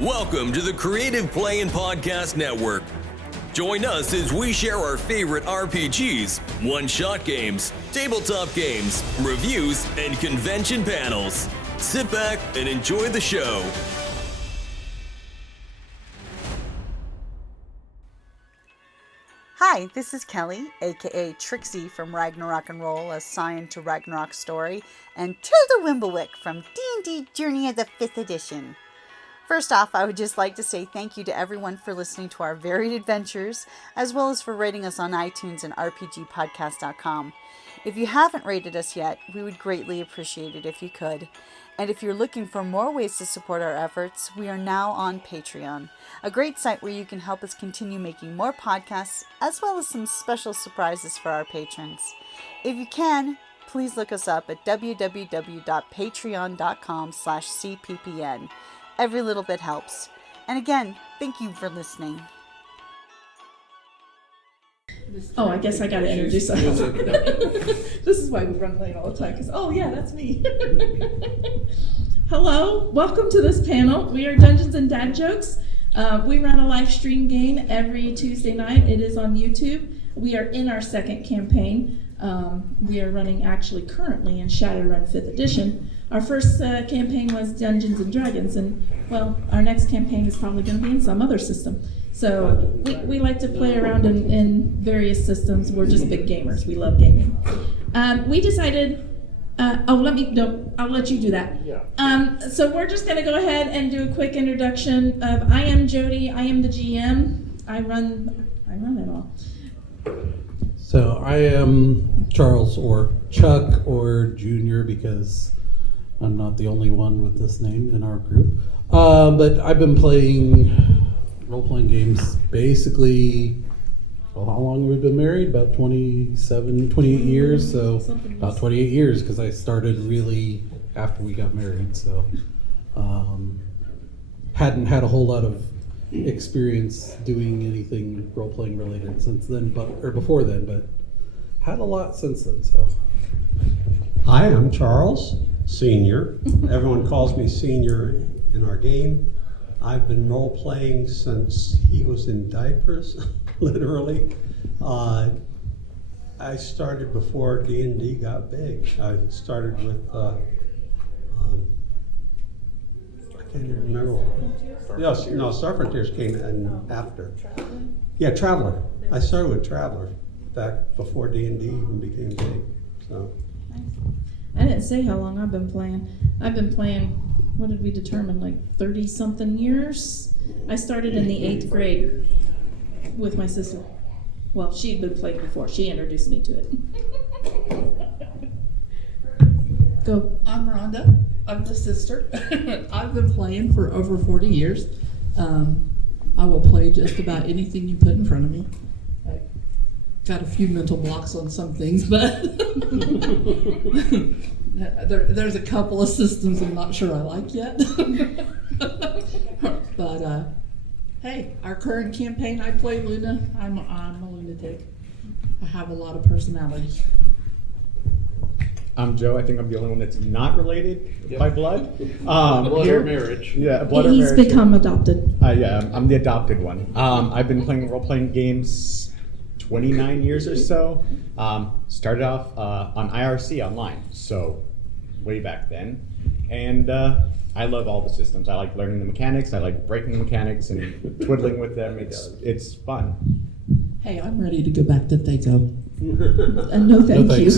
Welcome to the Creative Play and Podcast Network. Join us as we share our favorite RPGs, one-shot games, tabletop games, reviews, and convention panels. Sit back and enjoy the show. Hi, this is Kelly, aka Trixie from Ragnarok and Roll, assigned to Ragnarok Story, and Tilda Wimblewick from D&D Journey of the 5th Edition. First off, I would just like to say thank you to everyone for listening to our varied adventures, as well as for rating us on iTunes and rpgpodcast.com. If you haven't rated us yet, we would greatly appreciate it if you could. And if you're looking for more ways to support our efforts, we are now on Patreon, a great site where you can help us continue making more podcasts, as well as some special surprises for our patrons. If you can, please look us up at www.patreon.com/cppn. Every little bit helps. And again, thank you for listening. Oh, I guess I gotta introduce myself. This is why we run late all the time, because, oh yeah, that's me. Hello, welcome to this panel. We are Dungeons and Dad Jokes. We run a live stream game every Tuesday night. It is on YouTube. We are in our second campaign. We are running actually currently in Shadowrun 5th Edition. Our first campaign was Dungeons and Dragons, and well, our next campaign is probably going to be in some other system. So we like to play around in various systems. We're just big gamers. We love gaming. We decided, I'll let you do that. Yeah. So we're just going to go ahead and do a quick introduction of, I am Jodie. I am the GM. I run it all. So I am Charles, or Chuck, or Junior, because I'm not the only one with this name in our group. But I've been playing role-playing games basically, well, how long have we been married? About 28 years. So about 28 years, because I started really after we got married. So hadn't had a whole lot of experience doing anything role-playing related since then, or before then, but had a lot since then. So hi, I'm Charles, Senior. Everyone calls me Senior in our game. I've been role-playing since he was in diapers, literally. I started before D&D got big. I started with, I can't even remember. Yes, no, Star Frontiers came in after. Yeah, Traveler. I started with Traveler back before D&D even became big. So. I didn't say how long I've been playing. I've been playing, what did we determine, like 30-something years? I started in the 8th grade with my sister. Well, she'd been playing before. She introduced me to it. Go. I'm Rhonda. I'm the sister. I've been playing for over 40 years. I will play just about anything you put in front of me. I got a few mental blocks on some things, but there's a couple of systems I'm not sure I like yet. But hey, our current campaign, I play Luna. I'm a lunatic. I have a lot of personality. I'm Joe. I think I'm the only one that's not related by blood. blood or marriage. Yeah, blood or He's marriage. become adopted. Yeah, I'm the adopted one. I've been playing role-playing games 29 years or so. Started off on IRC online, so way back then. And I love all the systems. I like learning the mechanics. I like breaking the mechanics and twiddling with them. It's fun. Hey, I'm ready to go back to Thaco. No, thank you.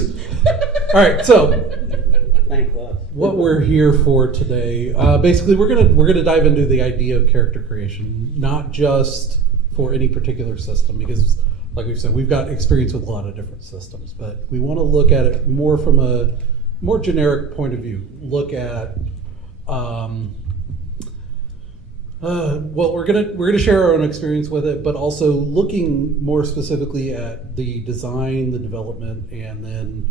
All right, so Thank God. what we're here for today, basically we're gonna dive into the idea of character creation, not just for any particular system, because like we've said, we've got experience with a lot of different systems, but we want to look at it more from a more generic point of view. Look at well, we're gonna share our own experience with it, but also looking more specifically at the design, the development, and then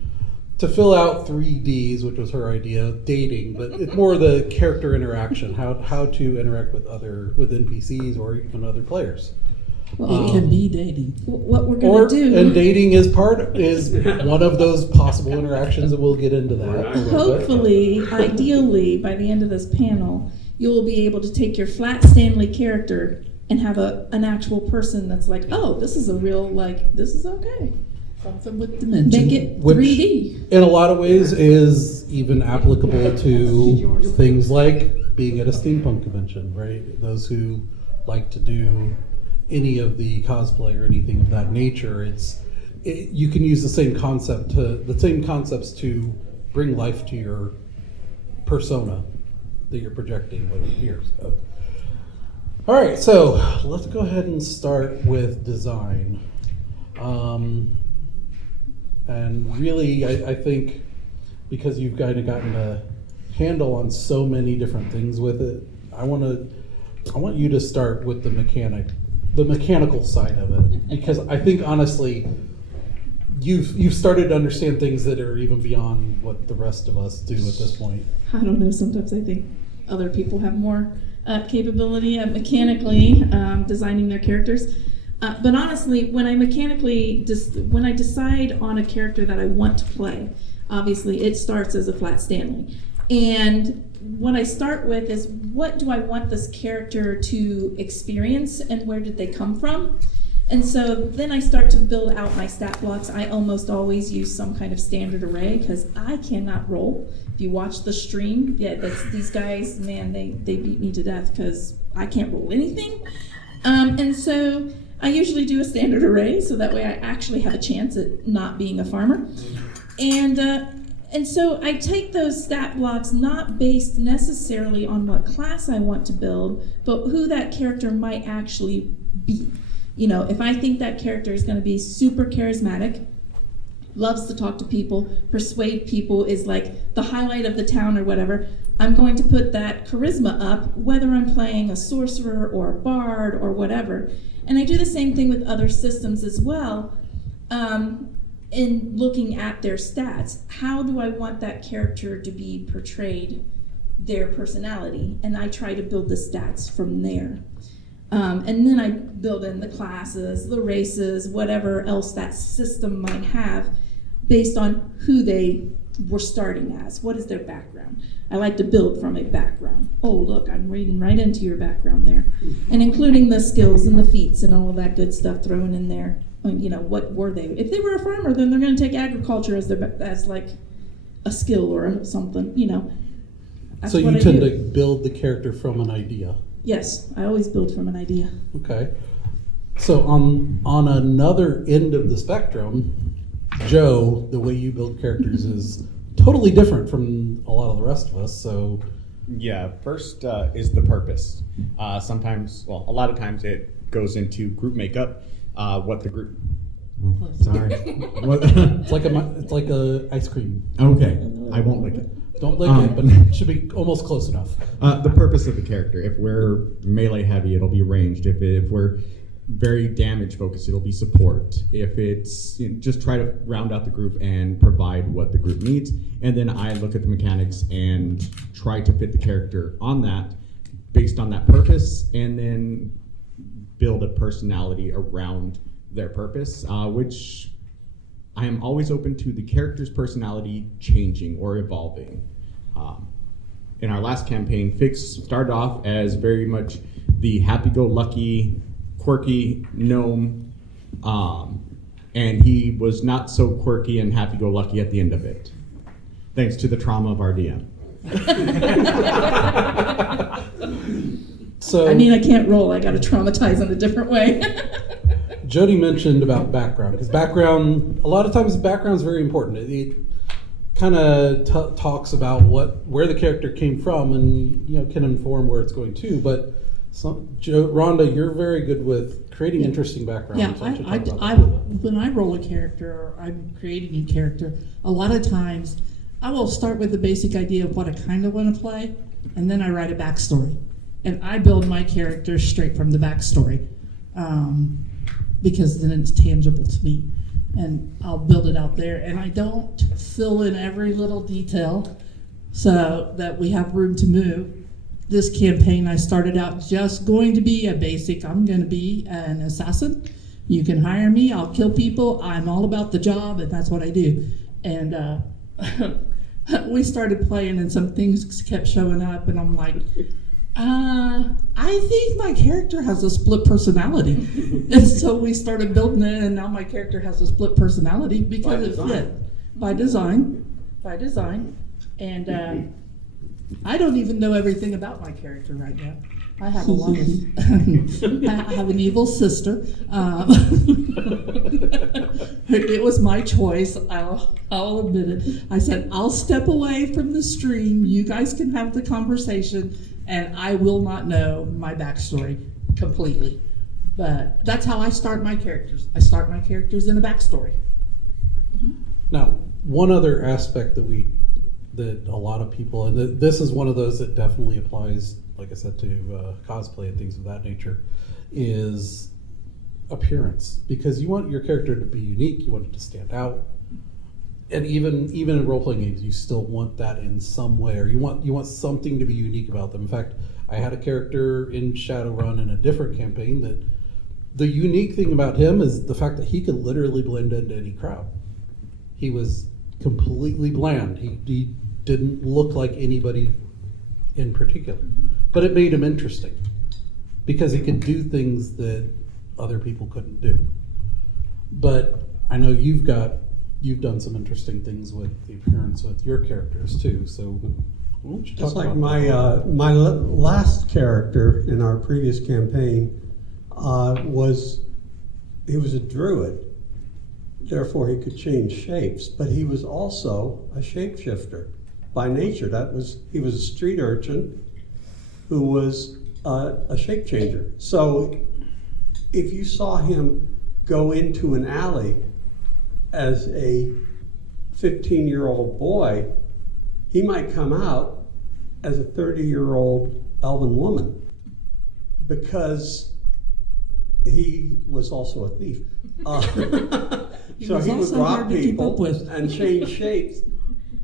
to fill out 3Ds, which was her idea, dating, but it's more the character interaction, how to interact with NPCs or even other players. Well, it can be dating. What we're going to do. And dating is one of those possible interactions, and we'll get into that. Hopefully, ideally, by the end of this panel, you will be able to take your flat Stanley character and have an actual person that's like, oh, this is a real, like, this is okay. Something with dimension. Make it Which, 3D. in a lot of ways, is even applicable to things like being at a steampunk convention, right? Those who like to do any of the cosplay or anything of that nature, you can use the same concepts to bring life to your persona that you're projecting over here. So. All right, so let's go ahead and start with design. And really, I think because you've kind of gotten a handle on so many different things with it, I want you to start with the mechanical side of it, because I think honestly, you've started to understand things that are even beyond what the rest of us do at this point. I don't know, sometimes I think other people have more capability at mechanically designing their characters. But honestly, when I decide on a character that I want to play, obviously it starts as a flat Stanley. And what I start with is, what do I want this character to experience and where did they come from? And so then I start to build out my stat blocks. I almost always use some kind of standard array because I cannot roll. If you watch the stream, these guys, man, they beat me to death because I can't roll anything. And so I usually do a standard array so that way I actually have a chance at not being a farmer. And so I take those stat blocks not based necessarily on what class I want to build, but who that character might actually be. You know, if I think that character is going to be super charismatic, loves to talk to people, persuade people, is like the highlight of the town or whatever, I'm going to put that charisma up, whether I'm playing a sorcerer or a bard or whatever. And I do the same thing with other systems as well. In looking at their stats, how do I want that character to be portrayed, their personality? And I try to build the stats from there. And then I build in the classes, the races, whatever else that system might have based on who they were starting as. What is their background? I like to build from a background. Oh, look, I'm reading right into your background there. And including the skills and the feats and all of that good stuff thrown in there. You know, what were they? If they were a farmer, then they're going to take agriculture as like a skill or something, you know. That's so you tend to build the character from an idea. Yes, I always build from an idea. Okay. So on another end of the spectrum, Joe, the way you build characters is totally different from a lot of the rest of us. So yeah, first is the purpose. A lot of times it goes into group makeup. What the group? Oh, sorry. What? it's like a ice cream. Okay, I won't lick it. Don't lick it, but it should be almost close enough. The purpose of the character. If we're melee heavy, it'll be ranged. If we're very damage focused, it'll be support. If it's just try to round out the group and provide what the group needs, and then I look at the mechanics and try to fit the character on that based on that purpose, and then build a personality around their purpose, which I am always open to the character's personality changing or evolving. In our last campaign, Fix started off as very much the happy-go-lucky, quirky gnome, and he was not so quirky and happy-go-lucky at the end of it, thanks to the trauma of our DM. So I mean, I can't roll. I got to traumatize in a different way. Jodie mentioned about background, because a lot of times background is very important. It kind of talks about where the character came from, and can inform where it's going to. But Rhonda, you're very good with creating interesting backgrounds. Yeah, when I roll a character or I'm creating a character, a lot of times I will start with the basic idea of what I kind of want to play, and then I write a backstory. And I build my character straight from the backstory, because then it's tangible to me. And I'll build it out there, and I don't fill in every little detail so that we have room to move. This campaign, I started out just going to be a basic, I'm going to be an assassin. You can hire me, I'll kill people, I'm all about the job, and that's what I do. And we started playing, and some things kept showing up, and I'm like, I think my character has a split personality. And so we started building it, and now my character has a split personality because it fit. By design. And I don't even know everything about my character right now. I have a lot of, I have an evil sister. It was my choice. I'll admit it. I said, I'll step away from the stream. You guys can have the conversation, and I will not know my backstory completely. But that's how I start my characters. I start my characters in a backstory. Now, one other aspect that a lot of people, and this is one of those that definitely applies, like I said, to cosplay and things of that nature, is appearance. Because you want your character to be unique, you want it to stand out, and even in role-playing games, you still want that in some way, or you want something to be unique about them. In fact, I had a character in Shadowrun in a different campaign that the unique thing about him is the fact that he could literally blend into any crowd. He was completely bland. He didn't look like anybody in particular, but it made him interesting because he could do things that other people couldn't do. But I know you've done some interesting things with the appearance with your characters too. So why don't you talk Just like about my last character in our previous campaign was a druid. Therefore, he could change shapes, but he was also a shapeshifter by nature. He was a street urchin who was a shape changer. So if you saw him go into an alley as a 15-year-old boy, he might come out as a 30-year-old elven woman because he was also a thief. So he would rob people and change shapes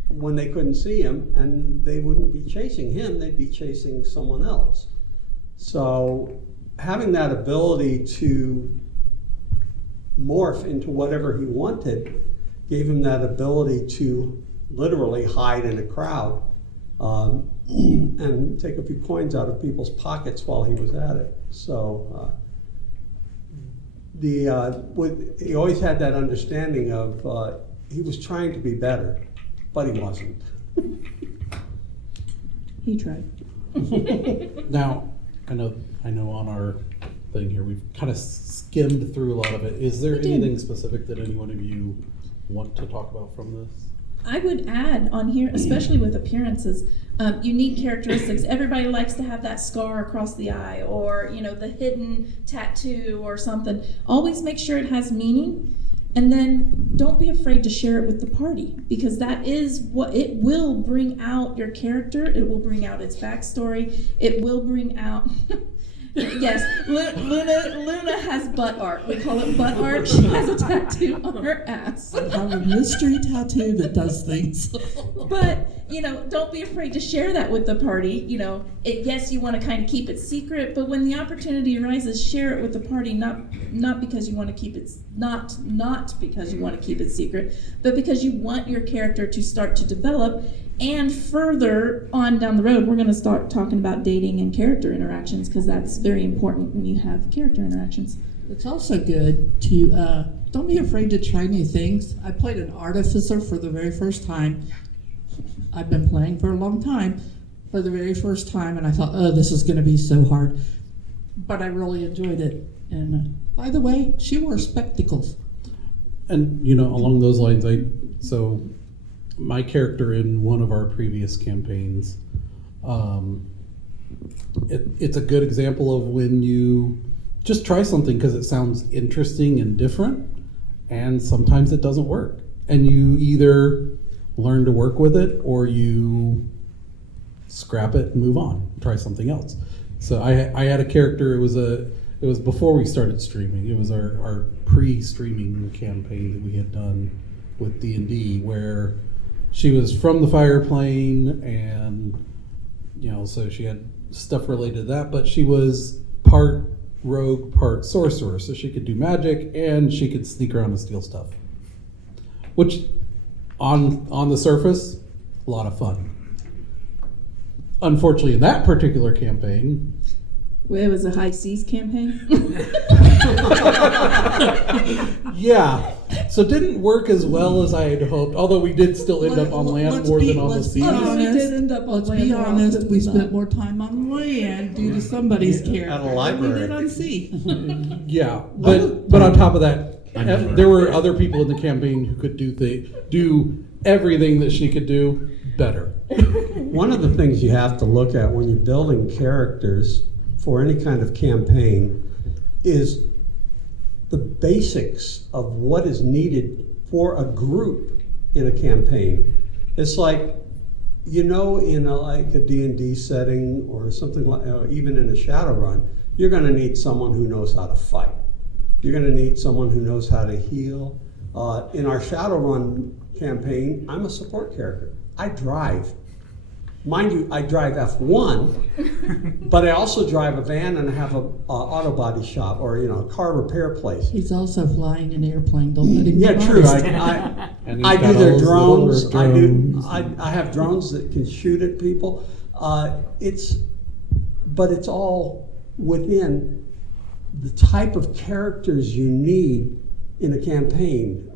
when they couldn't see him, and they wouldn't be chasing him, they'd be chasing someone else. So having that ability to morph into whatever he wanted gave him that ability to literally hide in a crowd and take a few coins out of people's pockets while he was at it. So he always had that understanding of he was trying to be better, but he wasn't. He tried. Now, I know on our thing here, we've kind of skimmed through a lot of it. Is there anything specific that any one of you want to talk about from this? I would add on here, especially with appearances, unique characteristics. Everybody likes to have that scar across the eye, or the hidden tattoo or something. Always make sure it has meaning, and then don't be afraid to share it with the party, because that is what it will bring out your character. It will bring out its backstory. It will bring out. Yes, Luna has butt art. We call it butt art. She has a tattoo on her ass. I have a mystery tattoo that does things. But, don't be afraid to share that with the party. Yes, you want to kind of keep it secret, but when the opportunity arises, share it with the party, not because you want to keep it, not because you want to keep it secret, but because you want your character to start to develop. And further on down the road, we're going to start talking about dating and character interactions, because that's very important when you have character interactions. It's also good to, don't be afraid to try new things. I played an artificer for the very first time. I've been playing for a long time, for the very first time, and I thought, oh, this is going to be so hard. But I really enjoyed it. And by the way, she wore spectacles. And, along those lines, my character in one of our previous campaigns, it's a good example of when you just try something because it sounds interesting and different, and sometimes it doesn't work. And you either learn to work with it or you scrap it and move on, try something else. So I had a character, it was before we started streaming. It was our pre-streaming campaign that we had done with D&D, where she was from the fire plane, and so she had stuff related to that, but she was part rogue, part sorcerer, so she could do magic and she could sneak around and steal stuff, which on the surface, a lot of fun. unfortunately, in that particular campaign, Well, it was a high seas campaign. yeah, so it didn't work as well as I had hoped. Although we did still end up on land Let's more be- than on the let's sea. be We honest. did end up on Let's land be more honest, often we than spent not. more time on land due to somebody's character At a than we library. did on sea. Yeah, but on top of that, there were other people in the campaign who could do everything that she could do better. One of the things you have to look at when you're building characters for any kind of campaign is the basics of what is needed for a group in a campaign. It's like, in like a D&D setting or something like, even in a Shadowrun, you're going to need someone who knows how to fight. You're going to need someone who knows how to heal. In our Shadowrun campaign, I'm a support character. I drive. Mind you, I drive F1, but I also drive a van and I have a auto body shop or a car repair place. He's also flying an airplane. Don't let him. Yeah, be true. modest. And I he's do got their all his drones. little I drones. I have drones that can shoot at people. But it's all within the type of characters you need in a campaign.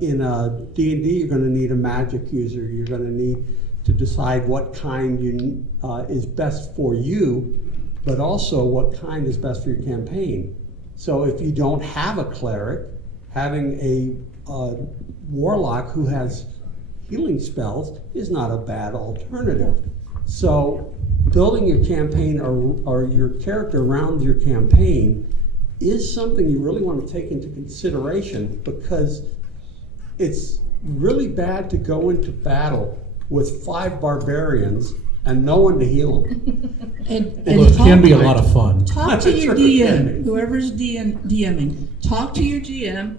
In a D&D, you're going to need a magic user. You're going to need to decide what kind is best for you, but also what kind is best for your campaign. So if you don't have a cleric, having a warlock who has healing spells is not a bad alternative. So building your campaign or your character around your campaign is something you really want to take into consideration, because it's really bad to go into battle with 5 barbarians and no one to heal them. Although it can be a lot of fun. Talk to your Sure it can DM, be. whoever's DMing. Talk to your GM.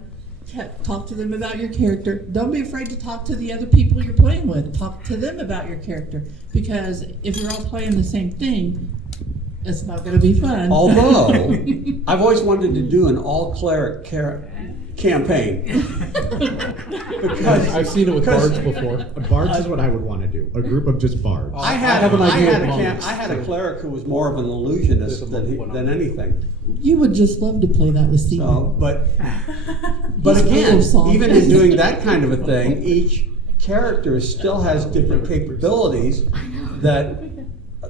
Talk to them about your character. Don't be afraid to talk to the other people you're playing with. Talk to them about your character, because if you're all playing the same thing, it's not going to be fun. Although, I've always wanted to do an all-cleric campaign. Because I've seen it with bards before. Bards is what I would want to do. A group of just bards. I have an idea of monks, had a cleric who was more of an illusionist than anything. You would just love to play that with Steve. So, but He's again, full of songs. even in doing that kind of a thing, each character still has different capabilities that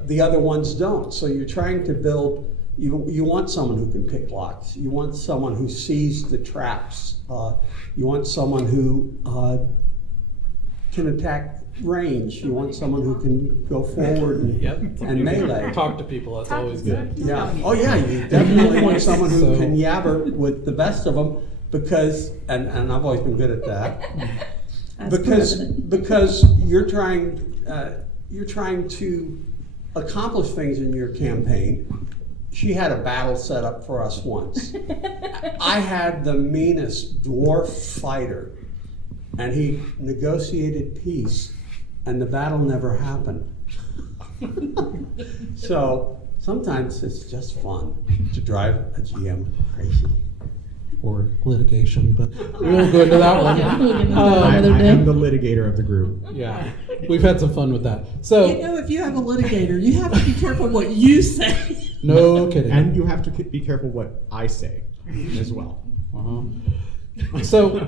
the other ones don't. So you're trying to build. You want someone who can pick locks. You want someone who sees the traps. You want someone who can attack range. You want someone who can go forward and melee. Talk to people, that's always good. Yeah. Oh, yeah. You definitely want someone who So- can yabber with the best of them, because, and I've always been good at that, As president. because you're trying to accomplish things in your campaign. She had a battle set up for us once. I had the meanest dwarf fighter, and he negotiated peace, and the battle never happened. So sometimes it's just fun to drive a GM crazy. Or litigation, but we won't go into that one. Yeah, we'll get into that I another day. am the litigator of the group. Yeah, we've had some fun with that. So, If you have a litigator, you have to be careful what you say. no kidding. And you have to be careful what I say as well. So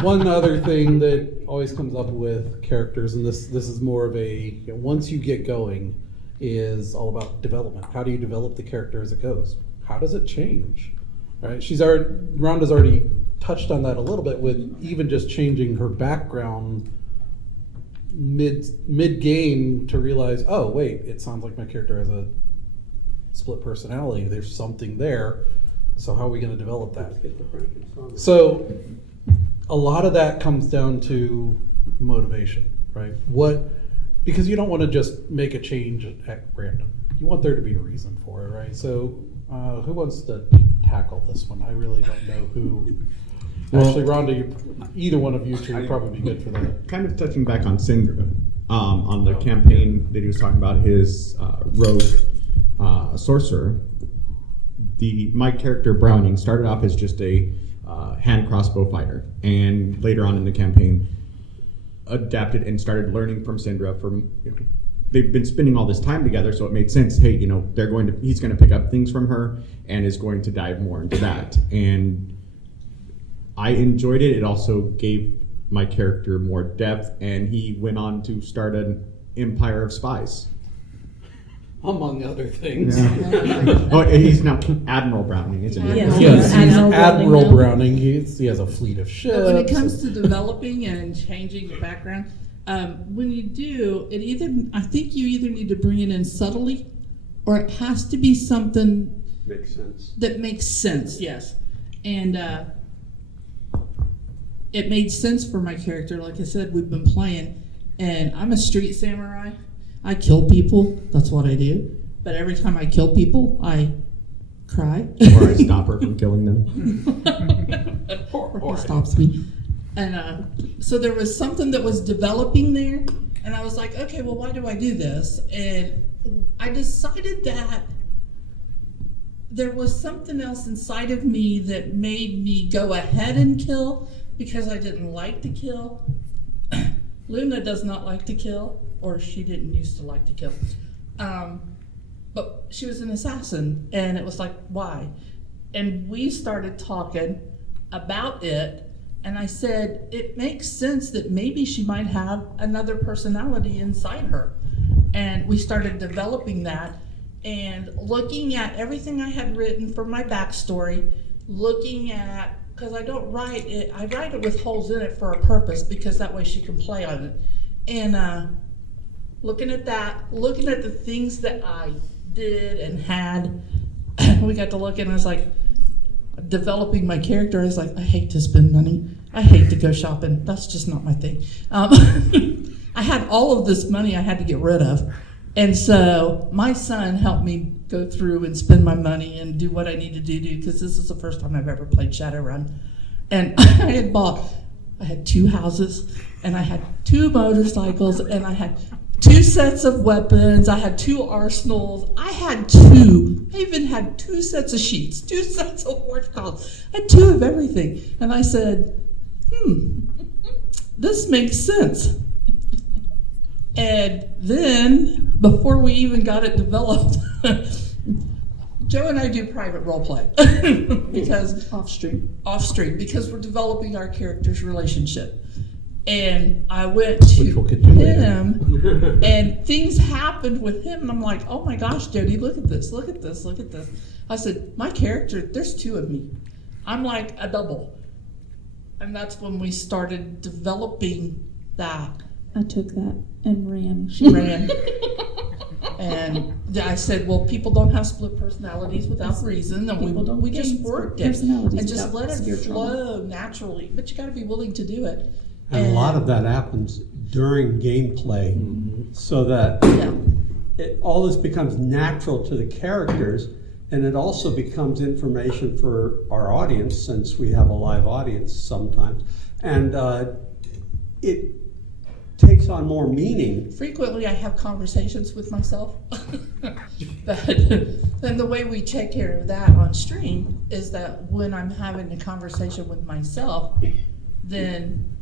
one other thing that always comes up with characters, and this is more of a, once you get going, is all about development. How do you develop the character as it goes? How does it change? Right? Rhonda's already touched on that a little bit with even just changing her background mid game to realize, oh wait, it sounds like my character has a split personality. There's something there. So how are we going to develop that? So a lot of that comes down to motivation, right? Because you don't want to just make a change at random. You want there to be a reason for it, right? So who wants to tackle this one? I really don't know who. Actually, Rhonda, either one of you two would probably be good for that. Kind of touching back on Sindra, on the campaign that he was talking about, his rogue sorcerer. My character Browning started off as just a hand crossbow fighter, and later on in the campaign adapted and started learning from Sindra from they've been spending all this time together, so it made sense. Hey, he's going to pick up things from her and is going to dive more into that. And I enjoyed it. It also gave my character more depth, and he went on to start an empire of spies. Among other things. Oh, and he's now Admiral Browning, isn't he? Yes. Yes, he's Admiral Admiral Browning. He has a fleet of ships. But when it comes to developing and changing the background, when you do, I think you either need to bring it in subtly, or it has to be something Makes sense. that makes sense. Yes, and it made sense for my character. Like I said, we've been playing, and I'm a street samurai. I kill people. That's what I do. But every time I kill people, I cry. Or I stop her from killing them. Or he stops me. And so there was something that was developing there. And I was like, okay, well, why do I do this? And I decided that there was something else inside of me that made me go ahead and kill because I didn't like to kill. Luna does not like to kill, or she didn't used to like to kill. But she was an assassin, and it was like, why? And we started talking about it, and I said, it makes sense that maybe she might have another personality inside her. And we started developing that, and looking at everything I had written for my backstory, looking at, because I don't write it, I write it with holes in it for a purpose, because that way she can play on it. And looking at that, looking at the things that I did and had, we got to look, and I was like, developing my character, I was like, I hate to spend money. I hate to go shopping. That's just not my thing. I had all of this money I had to get rid of. And so my son helped me go through and spend my money and do what I needed to do, because this is the first time I've ever played Shadowrun. And I had 2 houses, and I had 2 motorcycles, and I had 2 sets of weapons, I had 2 arsenals, I even had 2 sets of sheets, 2 sets of horse collars, I had 2 of everything. And I said, this makes sense. And then, before we even got it developed, Joe and I do private role play because Off stream, because we're developing our character's relationship. And I went to Which we'll get to him, and things happened with him, and I'm like, oh my gosh, Jodie, look at this, look at this, look at this. I said, my character, there's 2 of me. I'm like a double. And that's when we started developing that. I took that and ran. She ran. And I said, well, people don't have split personalities without reason, and we just worked it and just let it flow naturally. But you got to be willing to do it. And a lot of that happens during gameplay, so that all this becomes natural to the characters, and it also becomes information for our audience, since we have a live audience sometimes. And it takes on more meaning. Frequently, I have conversations with myself. But then the way we take care of that on stream is that when I'm having a conversation with myself, then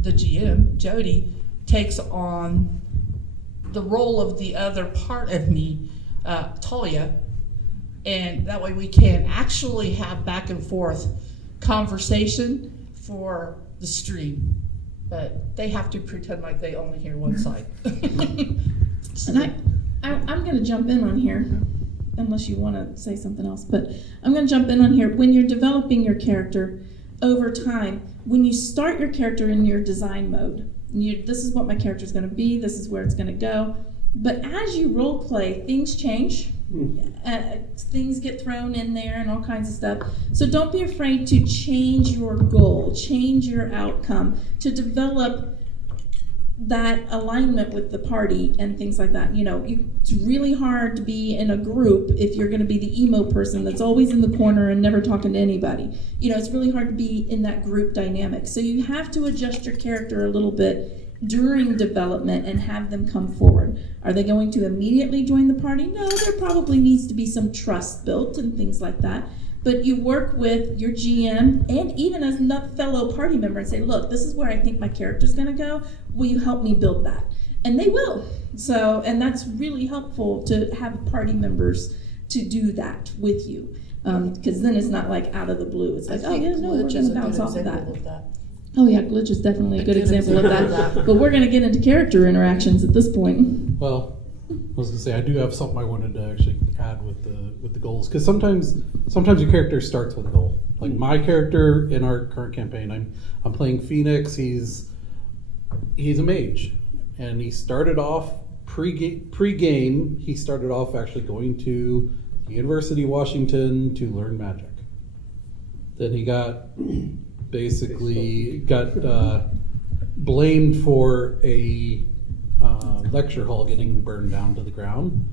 the GM, Jodie, takes on the role of the other part of me, Talia, and that way we can actually have back and forth conversation for the stream. But they have to pretend like they only hear one side. And I'm going to jump in on here, unless you want to say something else, but I'm going to jump in on here. When you're developing your character over time, when you start your character in your design mode, this is what my character is going to be, this is where it's going to go. But as you role play, things change. Things get thrown in there and all kinds of stuff. So don't be afraid to change your goal, change your outcome, to develop that alignment with the party and things like that. It's really hard to be in a group if you're going to be the emo person that's always in the corner and never talking to anybody. It's really hard to be in that group dynamic. So you have to adjust your character a little bit during development and have them come forward. Are they going to immediately join the party? No, there probably needs to be some trust built and things like that. But you work with your GM and even as a fellow party member and say, look, this is where I think my character's going to go. Will you help me build that? and they will. So, and that's really helpful to have party members to do that with you, because then it's not like out of the blue. It's like, oh yeah, no, we're going to bounce off of that. Oh yeah, glitch is definitely a good example of that. But we're going to get into character interactions at this point. Well, I was gonna say I do have something I wanted to actually add with the goals, because sometimes your character starts with a goal. Like my character in our current campaign, I'm playing Phoenix. He's a mage, and he started off pre-game. He started off actually going to the University of Washington to learn magic. Then he got blamed for a lecture hall getting burned down to the ground.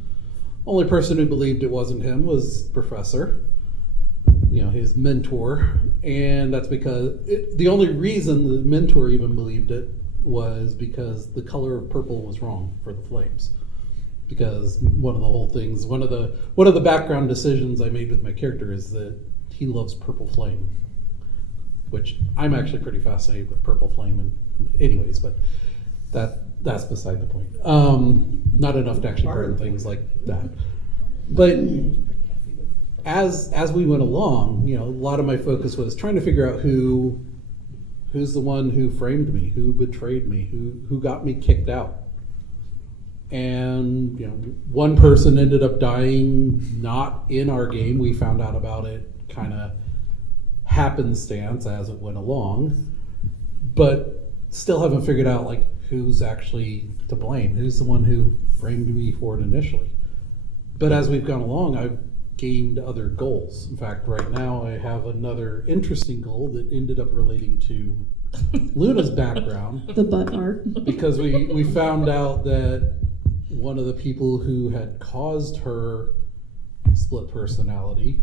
Only person who believed it wasn't him was the professor, his mentor, and that's because the only reason the mentor even believed it was because the color of purple was wrong for the flames. Because one of the background decisions I made with my character is that he loves purple flame, which I'm actually pretty fascinated with purple flame, and anyways, but that's beside the point. Not enough to actually burn things like that. But as we went along, a lot of my focus was trying to figure out who's the one who framed me, who betrayed me, who got me kicked out. And one person ended up dying not in our game. We found out about it kind of happenstance as it went along, but still haven't figured out who's actually to blame, who's the one who framed me for it initially. But as we've gone along, I've gained other goals. In fact, right now I have another interesting goal that ended up relating to Luna's background. The butt art. Because we found out that one of the people who had caused her split personality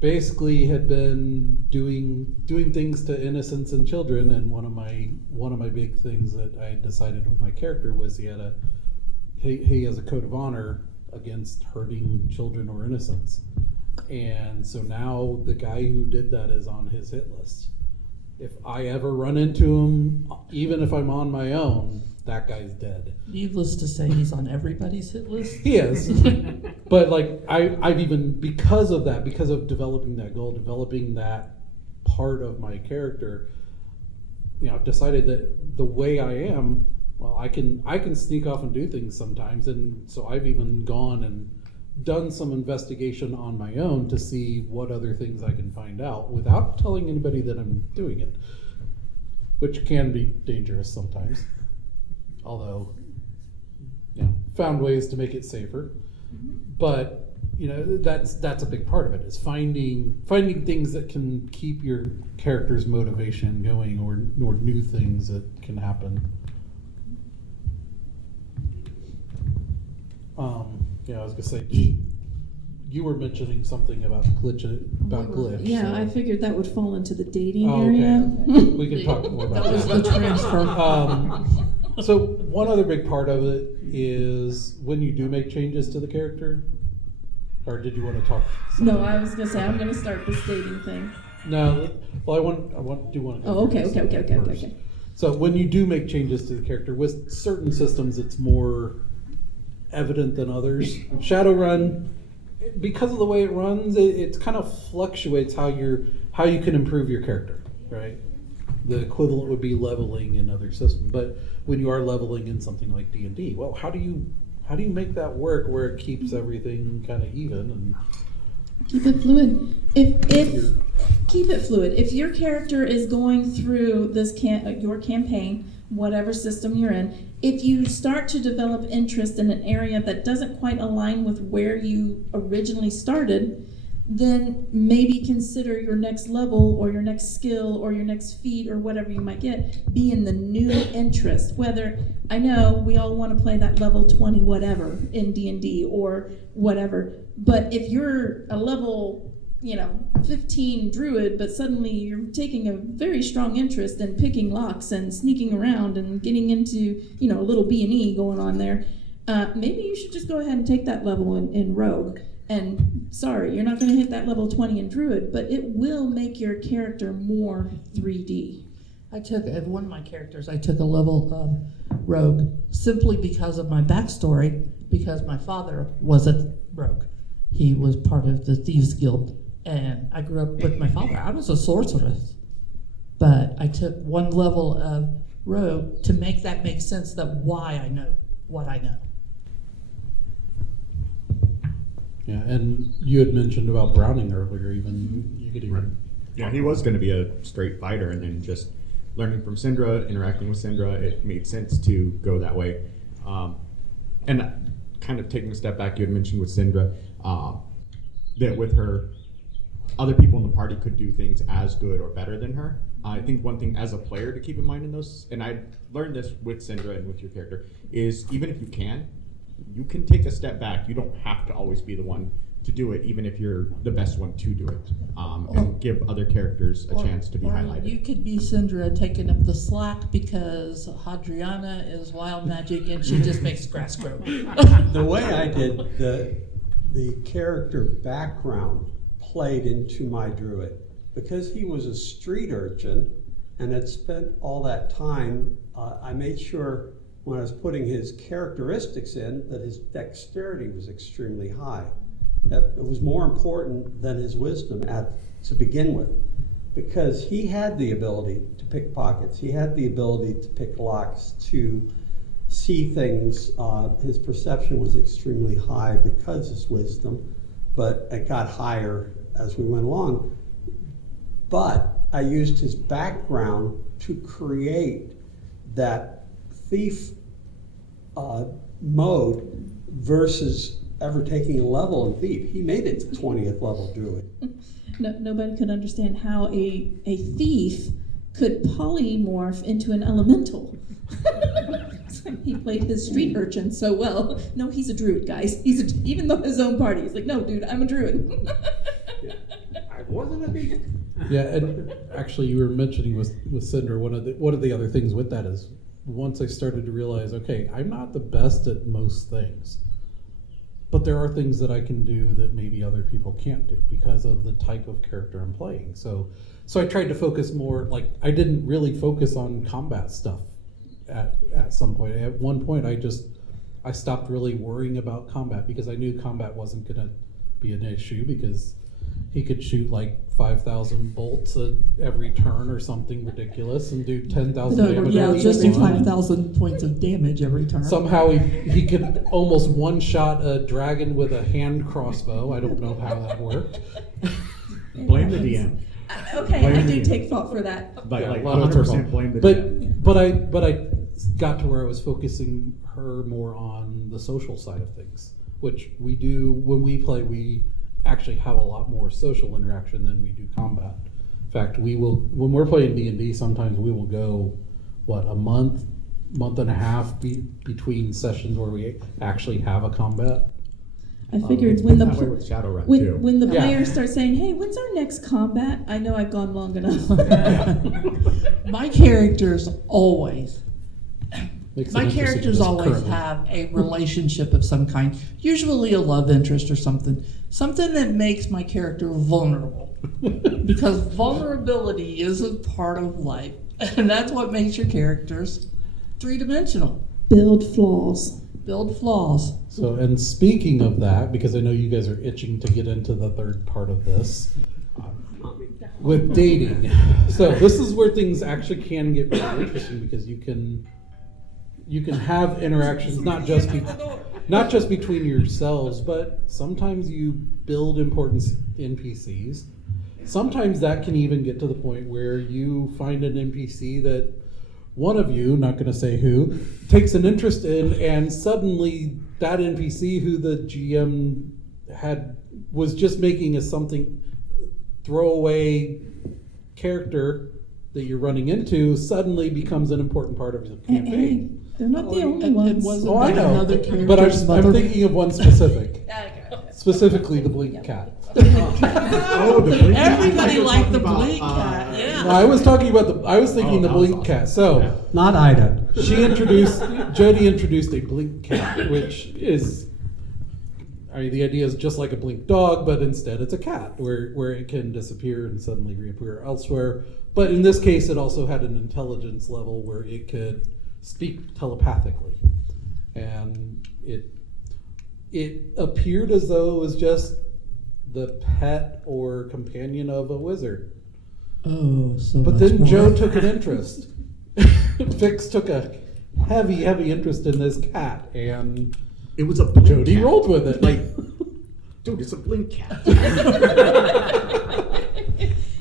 basically had been doing things to innocents and children, and one of my big things that I decided with my character was he has a code of honor against hurting children or innocents, and so now the guy who did that is on his hit list. If I ever run into him, even if I'm on my own, that guy's dead. Needless to say, he's on everybody's hit list. He is. But I've even, because of developing that goal, developing that part of my character, I've decided that the way I am, well, I can sneak off and do things sometimes, and so I've even gone and done some investigation on my own to see what other things I can find out without telling anybody that I'm doing it, which can be dangerous sometimes. Although, found ways to make it safer. But that's a big part of it, is finding things that can keep your character's motivation going, or new things that can happen. I was gonna say, you were mentioning something about glitch. Yeah, so. I figured that would fall into the dating Oh, area. okay. We can talk more about That was that. the transfer. So one other big part of it is when you do make changes to the character, or did you want to talk? No, I was gonna say I'm gonna start this dating thing. No. Well, I want to. Oh, okay. So when you do make changes to the character, with certain systems, it's more evident than others. Shadowrun, because of the way it runs, it kind of fluctuates how you can improve your character, right? The equivalent would be leveling in other systems, but when you are leveling in something like D&D, well, how do you make that work where it keeps everything kind of even and keep it fluid? Keep it fluid. If your character is going through your campaign, whatever system you're in, if you start to develop interest in an area that doesn't quite align with where you originally started, then maybe consider your next level or your next skill or your next feat or whatever you might get be in the new interest. Whether, I know we all want to play that level 20 whatever in D&D or whatever, but if you're a level 15 druid, but suddenly you're taking a very strong interest in picking locks and sneaking around and getting into a little B&E going on there, maybe you should just go ahead and take that level in rogue. And sorry, you're not going to hit that level 20 in druid, but it will make your character more 3D. As one of my characters, I took a level rogue simply because of my backstory, because my father was a rogue. He was part of the Thieves Guild, and I grew up with my father. I was a sorceress, but I took one level of rogue to make that make sense, that why I know what I know. Yeah, and you had mentioned about Browning earlier, even you could even. Yeah, he was going to be a straight fighter, and then just learning from Syndra, interacting with Syndra, it made sense to go that way. And kind of taking a step back, you had mentioned with Syndra that with her, other people in the party could do things as good or better than her. I think one thing as a player to keep in mind in those, and I learned this with Syndra and with your character, is even if you can take a step back. You don't have to always be the one to do it, even if you're the best one to do it, and give other characters a chance to be highlighted. You could be Syndra taking up the slack because Hadriana is wild magic and she just makes grass grow. The way I did the character background played into my druid. Because he was a street urchin and had spent all that time, I made sure when I was putting his characteristics in that his dexterity was extremely high. That it was more important than his wisdom to begin with, because he had the ability to pick pockets. He had the ability to pick locks, to see things. His perception was extremely high because of his wisdom, but it got higher as we went along. But I used his background to create that thief mode versus ever taking a level in thief. He made it to 20th level druid. Nobody could understand how a thief could polymorph into an elemental. He played his street urchin so well. No, he's a druid, guys. Even though his own party, he's like, no, dude, I'm a druid. I wasn't a thief. Yeah, and actually, you were mentioning with Syndra, one of the other things with that is once I started to realize, okay, I'm not the best at most things, but there are things that I can do that maybe other people can't do because of the type of character I'm playing. So I tried to focus more. Like, I didn't really focus on combat stuff at some point. At one point, I stopped really worrying about combat because I knew combat wasn't going to be an issue because he could shoot like 5,000 bolts at every turn or something ridiculous and do 10,000 damage. Yeah, just do turn. 5,000 points of damage every turn. Somehow he could almost one-shot a dragon with a hand crossbow. I don't know how that worked. Blame the DM. Okay, I do take fault for that. Like, Yeah, like a lot of 100% blame the DM. But I got to where I was focusing her more on the social side of things, which we do when we play. We actually have a lot more social interaction than we do combat. In fact, when we're playing D&D, sometimes we will go a month and a half between sessions where we actually have a combat. I figured when the that way with Shadowrun too. when the Yeah. players start saying, "Hey, when's our next combat?" I know I've gone long enough. My characters always Makes it My interesting characters just always currently. have a relationship of some kind, usually a love interest or something that makes my character vulnerable. Because vulnerability is a part of life, and that's what makes your characters three-dimensional. Build flaws. Build flaws. So, and speaking of that, because I know you guys are itching to get into the third part of this, with dating. So this is where things actually can get very interesting because you can have interactions not just between yourselves, but sometimes you build important NPCs. Sometimes that can even get to the point where you find an NPC that one of you, not going to say who, takes an interest in, and suddenly that NPC who the GM was just making as something throwaway character that you're running into suddenly becomes an important part of the campaign. They're not the only And ones. wasn't I that know, another but character's mother? I'm thinking of one specific, specifically the Blink Cat. Oh, the Blink Cat. Everybody liked the Talking about, Blink Cat, yeah. No, I was thinking the that was Blink awesome. Cat. So Not Ida. Jodie introduced a Blink Cat, which is, the idea is just like a blink dog, but instead it's a cat, where it can disappear and suddenly reappear elsewhere. But in this case, it also had an intelligence level where it could speak telepathically, and it appeared as though it was just the pet or companion of a wizard. Oh, so But much then more. Joe took an interest. Fix took a heavy interest in this cat, and It was a blink Jodie cat. rolled with it. Like, dude, it's a blink cat.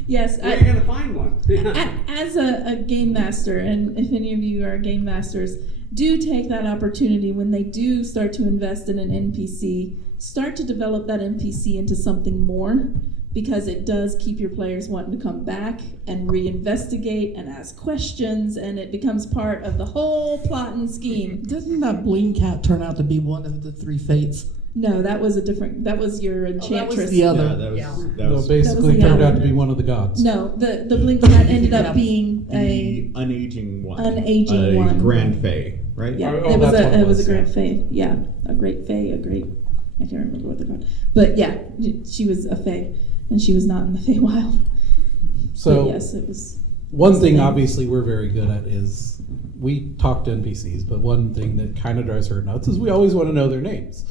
Yes, Where are you gonna find one? as a game master, and if any of you are game masters, do take that opportunity when they do start to invest in an NPC, start to develop that NPC into something more, because it does keep your players wanting to come back and reinvestigate and ask questions, and it becomes part of the whole plot and scheme. Didn't that bling cat turn out to be one of the 3 fates? No, that was that was your Oh, that enchantress. was the other. Yeah, that was, that No, was basically the turned other. out to be one of the gods. No, the blink cat ended up being the unaging one. Unaging one. Grand Fae, right? Yeah, Oh, it was that's what a it it was was, a yeah. great fae. Yeah, a great fae, I can't remember what they're called. But yeah, she was a fae, and she was not in the Feywild. So But yes, it was. one thing obviously we're very good at is we talk to NPCs, but one thing that kind of drives her nuts is we always want to know their names.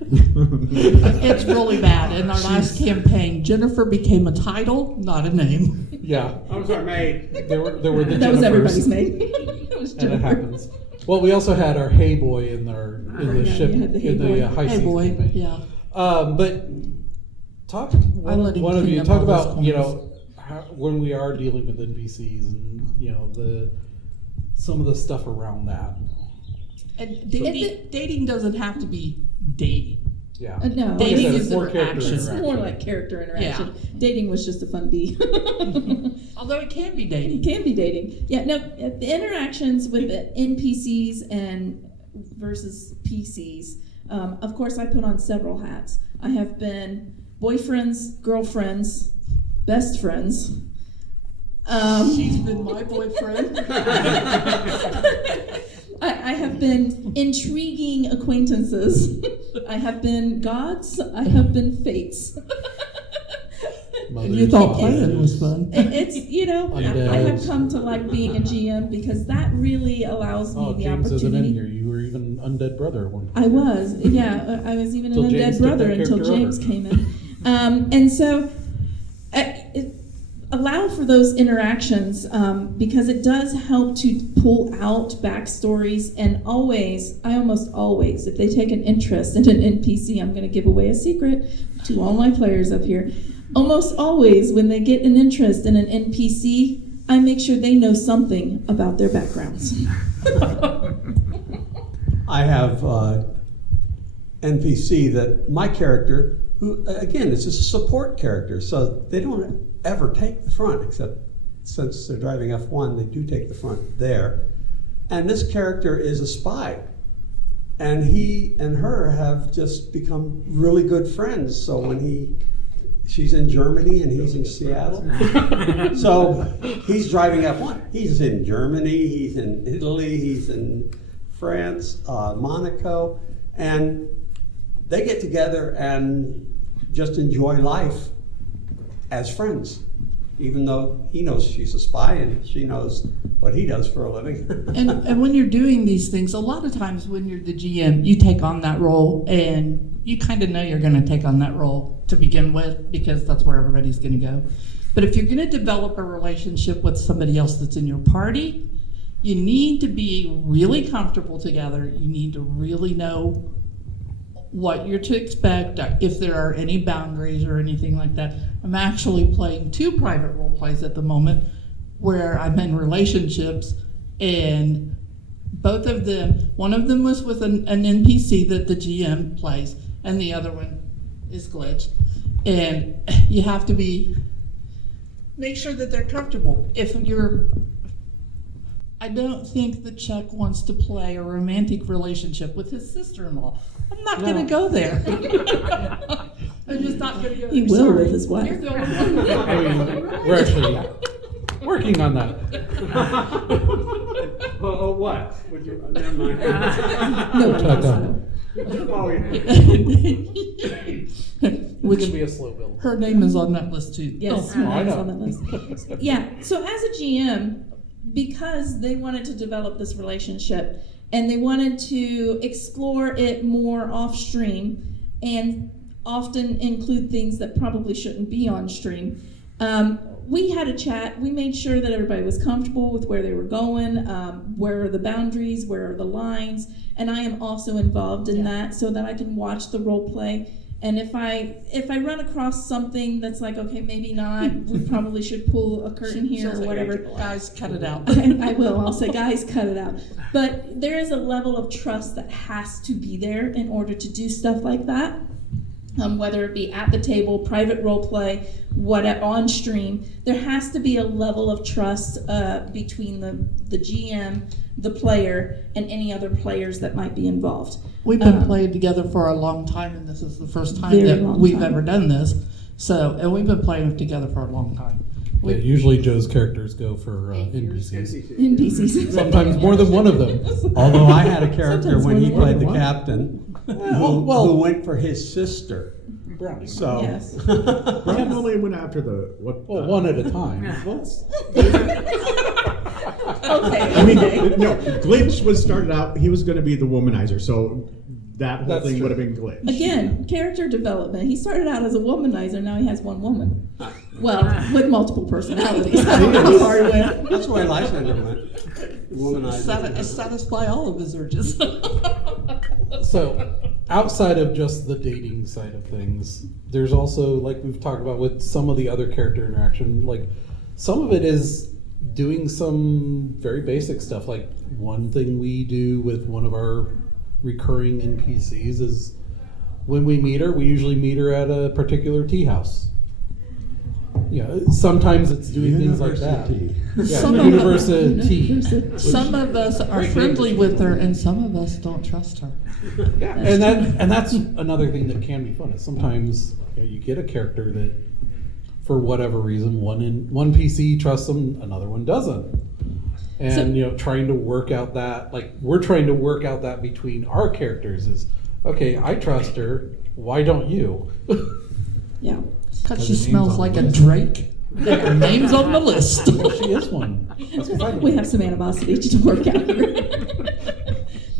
It's really bad. In our last campaign, Jennifer became a title, not a name. Yeah, I'm sorry, mate. there were the That was Jennifers, everybody's name. It was and it Jennifer. happens. Well, we also had our Hey Boy in the yeah, ship you had the Hey in Boy. the high Hey seas boy, campaign. yeah. But talk let him one of clean you up talk all those about corners. how, when we are dealing with NPCs and some of the stuff around that. And dating doesn't have to be dating. Yeah, No, Like I dating said, is it's more character interaction. it's interaction. more like character interaction. Dating was just a fun bee. Although it can be It dating. can be dating. Yeah, no, the interactions with the NPCs and versus PCs. Of course, I put on several hats. I have been boyfriends, girlfriends, best friends. She's been my boyfriend. I have been intriguing acquaintances. I have been gods. I have been fates. And you thought playing was fun. It's I have Undead. come to like being a GM because that really allows me Oh, the James isn't in opportunity. here. You were even undead brother at one. I was, yeah, I was even an Till James undead took brother that until character James over. came in, and so allow for those interactions because it does help to pull out backstories. And I almost always, if they take an interest in an NPC, I'm going to give away a secret to all my players up here. Almost always, when they get an interest in an NPC, I make sure they know something about their backgrounds. I have NPC that my character, who again is just a support character, so they don't ever take the front, except since they're driving F1, they do take the front there. And this character is a spy, and he and her have just become really good friends. So when she's in Germany and he's in Seattle. So he's driving F1. He's in Germany, he's in Italy, he's in France, Monaco, and they get together and just enjoy life as friends, even though he knows she's a spy and she knows what he does for a living. And when you're doing these things, a lot of times when you're the GM, you take on that role and you kind of know you're going to take on that role to begin with because that's where everybody's going to go. But if you're going to develop a relationship with somebody else that's in your party, you need to be really comfortable together. You need to really know what you're to expect, if there are any boundaries or anything like that. I'm actually playing 2 private role plays at the moment where I'm in relationships, and both of them, one of them was with an NPC that the GM plays, and the other one is Glitch. And you have to make sure that they're comfortable. I don't think that Chuck wants to play a romantic relationship with his sister-in-law. I'm not going to go there. I'm just not going to go there. He will Sorry. with his wife. You're the only one. I mean, we're actually working on that. Oh, what? Would you, never mind. No, Chuck, Oh, yeah. It can be a slow build. Her name is on that list too. Yes, Oh, her I name's know. on that list. Yeah, so as a GM, because they wanted to develop this relationship and they wanted to explore it more off stream and often include things that probably shouldn't be on stream, we had a chat. We made sure that everybody was comfortable with where they were going, where are the boundaries, where are the lines, and I am also involved in that so that I can watch the role play. And if I run across something that's like, okay, maybe not, we probably should pull a curtain here or whatever. Guys, cut it out. I will. I'll say, guys, cut it out. But there is a level of trust that has to be there in order to do stuff like that. Whether it be at the table, private role play, on stream, there has to be a level of trust between the GM, the player, and any other players that might be involved. We've been playing together for a long time, and this is the first time Very that long we've time. ever done this. So, and we've been playing together for a long time. Yeah, usually Joe's characters go for NPCs. NPCs. Sometimes more than one of them. Although I had a character Sometimes when more he than played one. the captain who went for his sister. Brownie. So Yes. Brian only went after the what? Well, one at a time. Okay. I mean, okay. no. Glitch was started out. He was going to be the womanizer, so that whole That's thing true. would have been Glitch. Again, character development. He started out as a womanizer. Now he has one woman. Well, with multiple personalities. Sorry, Wynn. That's where Lysander went. Womanizer. Satisfy all of his urges. So, outside of just the dating side of things, there's also, like we've talked about with some of the other character interaction, like some of it is doing some very basic stuff. Like one thing we do with one of our recurring NPCs is when we meet her, we usually meet her at a particular tea house. Yeah, sometimes it's doing things like that. University. Yeah, Some of university. Some of us are friendly with her, and some of us don't trust her. Yeah, and that's another thing that can be fun. Is sometimes you get a character that, for whatever reason, one PC trusts them, another one doesn't, and trying to work out that, like we're trying to work out that between our characters is, okay, I trust her, why don't you? Yeah. Because Her she name's smells on like the a list. Drake. Her name's on the list. She is one. That's fine. We have some animosity to work out here.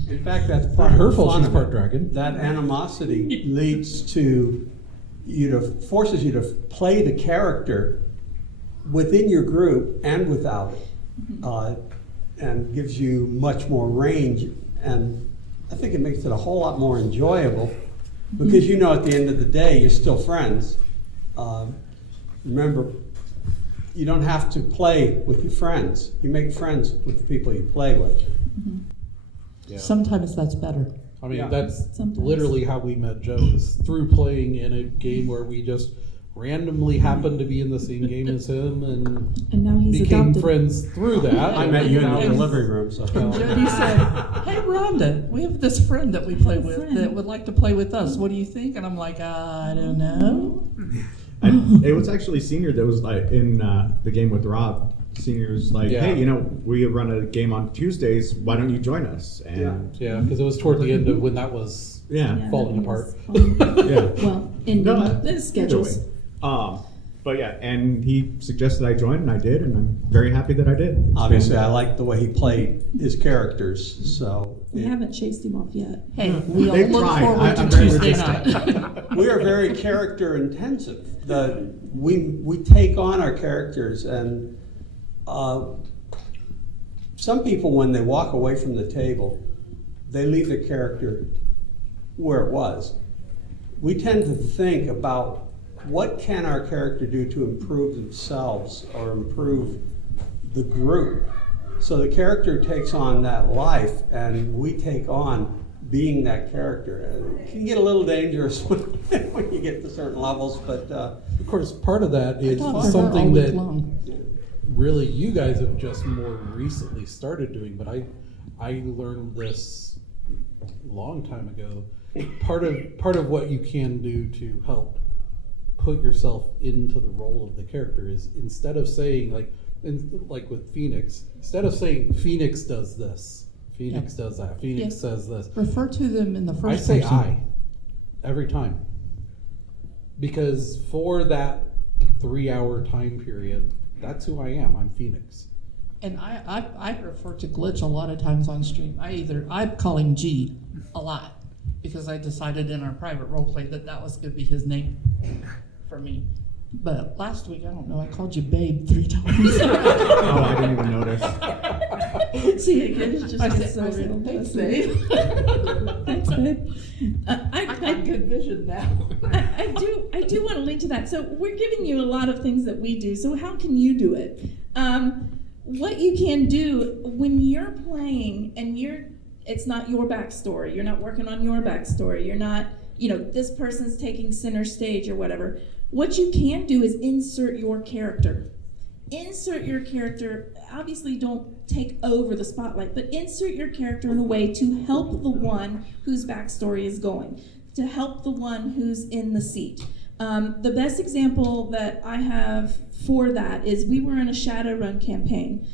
In fact, that's Not part her of the fault. fun She's of part it. dragon. That animosity leads to forces you to play the character within your group and without it, and gives you much more range. And I think it makes it a whole lot more enjoyable because at the end of the day you're still friends. Remember, you don't have to play with your friends. You make friends with the people you play with. Yeah. Sometimes that's better. I mean, Yeah. that's Sometimes. literally how we met Joe, is through playing in a game where we just randomly happened to be in the same game as him And now he's became adopted. friends through that. I met you in the Yeah. living room, so. Jody said, "Hey, Rhonda, we have this friend that we play with friend. that would like to play with us. What do you think?" And I'm like, "I don't know." It was actually Senior that was like in the game with Rob. Senior's like, Yeah. hey, we run a game on Tuesdays. Why don't you join us? And Yeah, because it was toward the end of when that was yeah, falling that apart. was falling- yeah. Well, in No, the either schedules. way. But yeah, and he suggested I join, and I did, and I'm very happy that I did. Obviously, I like the way he played his characters, so. We haven't chased him off yet. Hey, we all They've look tried. forward to I'm very Tuesday resistant. night. We are very character intensive. We take on our characters, and some people, when they walk away from the table, they leave their character where it was. We tend to think about what can our character do to improve themselves or improve the group. So the character takes on that life, and we take on being that character. It can get a little dangerous when you get to certain levels, but Of course, part of that is Talk to her something all week that long. really you guys have just more recently started doing, but I learned this a long time ago. Part of what you can do to help put yourself into the role of the character is, instead of saying like with Phoenix, instead of saying Phoenix does this, Phoenix does that. Phoenix says this. Refer to them in the first I say person. I every time. Because for that 3-hour time period, that's who I am. I'm Phoenix. And I refer to Glitch a lot of times on stream. I call him G a lot because I decided in our private roleplay that was going to be his name for me. But last week, I don't know, I called you Babe 3 times. Oh, I didn't even notice. See, again, it's just I so said, real. thanks, Babe. Thanks, babe. I got good vision now. I do want to link to that. So we're giving you a lot of things that we do. So how can you do it? What you can do when you're playing and it's not your backstory. You're not working on your backstory. You're not, this person's taking center stage or whatever. What you can do is insert your character. Insert your character. Obviously, don't take over the spotlight, but insert your character in a way to help the one whose backstory is going, to help the one who's in the seat. The best example that I have for that is we were in a Shadowrun campaign,